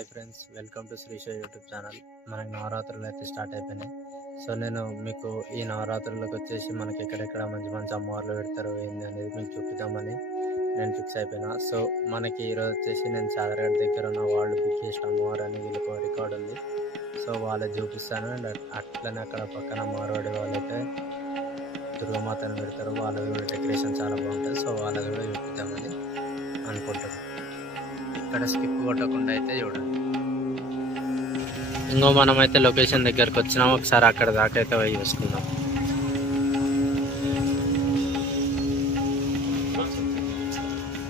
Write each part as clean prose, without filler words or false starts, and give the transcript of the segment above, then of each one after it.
Hi friends, welcome to Srisha YouTube channel. మనకి నవరాత్రులు అయితే స్టార్ట్ అయిపోయినాయి. సో నేను మీకు ఈ నవరాత్రులకు వచ్చేసి మనకి ఎక్కడెక్కడ మంచి మంచి అమ్మవార్లు పెడతారు ఏంది అనేది మీకు చూపిద్దామని నేను ఫిక్స్ అయిపోయినా. సో మనకి ఈరోజు వచ్చేసి నేను చాదరగడ్డ దగ్గర ఉన్న వరల్డ్ బిగ్గెస్ట్ అమ్మవారు అని వీళ్ళకి రికార్డ్ ఉంది. సో వాళ్ళకి చూపిస్తాను. అండ్ అట్లనే అక్కడ పక్కన మార్వాడి వాళ్ళైతే దుర్గామాతను పెడతారు. వాళ్ళది కూడా డెకరేషన్ చాలా బాగుంటుంది. సో వాళ్ళది కూడా చూపిద్దామని అనుకుంటున్నాను. ఇక్కడ స్కిప్ కొట్టకుండా అయితే చూడండి. ఇంకో మనమైతే లొకేషన్ దగ్గరకు వచ్చినాం. ఒకసారి అక్కడ దాకా అయితే పోయి చూసుకుందాం.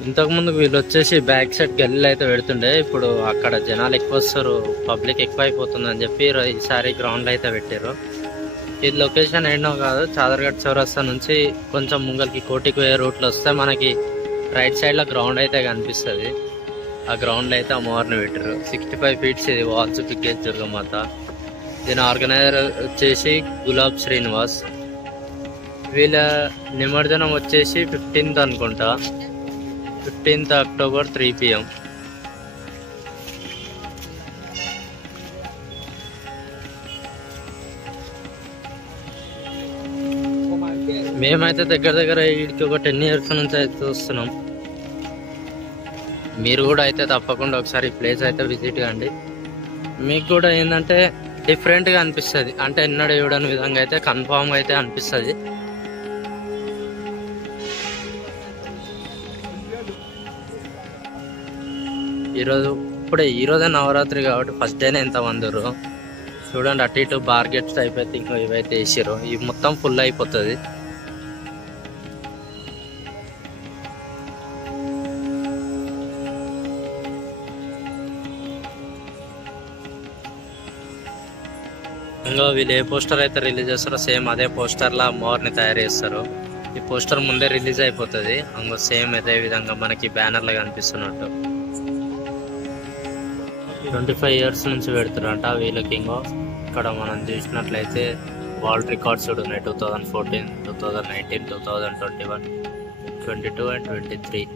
ఇంతకుముందు వీళ్ళు వచ్చేసి బ్యాక్ సైడ్ గల్లీలు అయితే పెడుతుండే. ఇప్పుడు అక్కడ జనాలు ఎక్కువ వస్తారు, పబ్లిక్ ఎక్కువ అయిపోతుందని చెప్పి ఈసారి గ్రౌండ్ అయితే పెట్టారు. ఇది లొకేషన్ ఏంటో కాదు, చాదరగడ్డ చౌరస్తా నుంచి కొంచెం ముంగల్కి కోటికి పోయే రూట్లో వస్తే మనకి రైట్ సైడ్లో గ్రౌండ్ అయితే కనిపిస్తుంది. ఆ గ్రౌండ్లో అయితే అమ్మవారిని పెట్టారు. 65 ఫీట్స్ ఇది వాల్స్ బిగ్గెస్ట్ దుర్గమాత. దీని ఆర్గనైజర్ వచ్చేసి గులాబ్ శ్రీనివాస్. వీళ్ళ నిమజ్జనం వచ్చేసి 15th అనుకుంటా, 15th అక్టోబర్ 3 PM. మేమైతే దగ్గర దగ్గర వీడికి ఒక 10 years నుంచి అయితే వస్తున్నాం. మీరు కూడా అయితే తప్పకుండా ఒకసారి ఈ ప్లేస్ అయితే విజిట్ కండి. మీకు కూడా ఏంటంటే డిఫరెంట్గా అనిపిస్తుంది, అంటే ఎన్నడూ చూడని విధంగా అయితే కన్ఫామ్గా అయితే అనిపిస్తుంది. ఈరోజే నవరాత్రి కాబట్టి ఫస్ట్ డేనే ఎంతమంది చూడండి. అటు ఇటు బార్గెట్స్ అయిపోతే ఇంకో ఇవైతే వేసారు. ఇవి మొత్తం ఫుల్ అయిపోతుంది. ఇంకా వీళ్ళు ఏ పోస్టర్ అయితే రిలీజ్ చేస్తారో సేమ్ అదే పోస్టర్లా అమ్మవారిని తయారు చేస్తారు. ఈ పోస్టర్ ముందే రిలీజ్ అయిపోతుంది. ఇంకో సేమ్ అదే విధంగా మనకి బ్యానర్లో కనిపిస్తున్నట్టు 25 years నుంచి పెడుతున్నారంట వీళ్ళకి. ఇంకో ఇక్కడ మనం చూసినట్లయితే వరల్డ్ రికార్డ్స్ కూడా ఉన్నాయి. 2014, 2019, 2021, 22 and 23.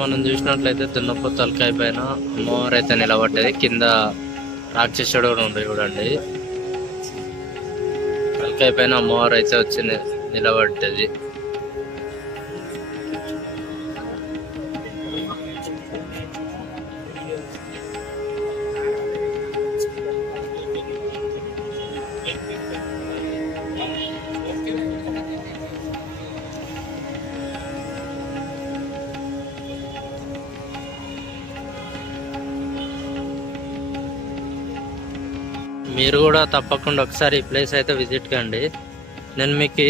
మనం చూసినట్లయితే దున్నపో తలకాయ పైన అమ్మవారు అయితే నిలబడ్డది. కింద రాక్షసుడు కూడా ఉంది చూడండి. తలకాయ పైన అమ్మవారు అయితే వచ్చి నిలబడ్డది. మీరు కూడా తప్పకుండా ఒకసారి ఈ ప్లేస్ అయితే విజిట్ కండి. నేను మీకు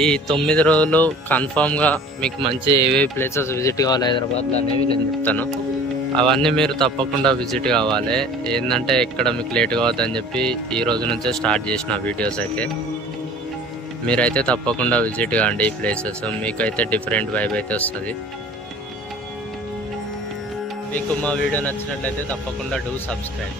ఈ 9 రోజులు కన్ఫామ్గా మీకు మంచి ఏవే ప్లేసెస్ విజిట్ కావాలి హైదరాబాద్లో అనేవి నేను చెప్తాను. అవన్నీ మీరు తప్పకుండా విజిట్ కావాలి. ఏంటంటే ఎక్కడ మీకు లేట్ కావద్దని చెప్పి ఈ రోజు నుంచే స్టార్ట్ చేసిన వీడియోస్ అయితే. మీరైతే తప్పకుండా విజిట్ కాండి ఈ ప్లేసెస్. మీకైతే డిఫరెంట్ వైబ్ అయితే వస్తుంది. మీకు మా వీడియో నచ్చినట్లయితే తప్పకుండా డూ సబ్స్క్రైబ్.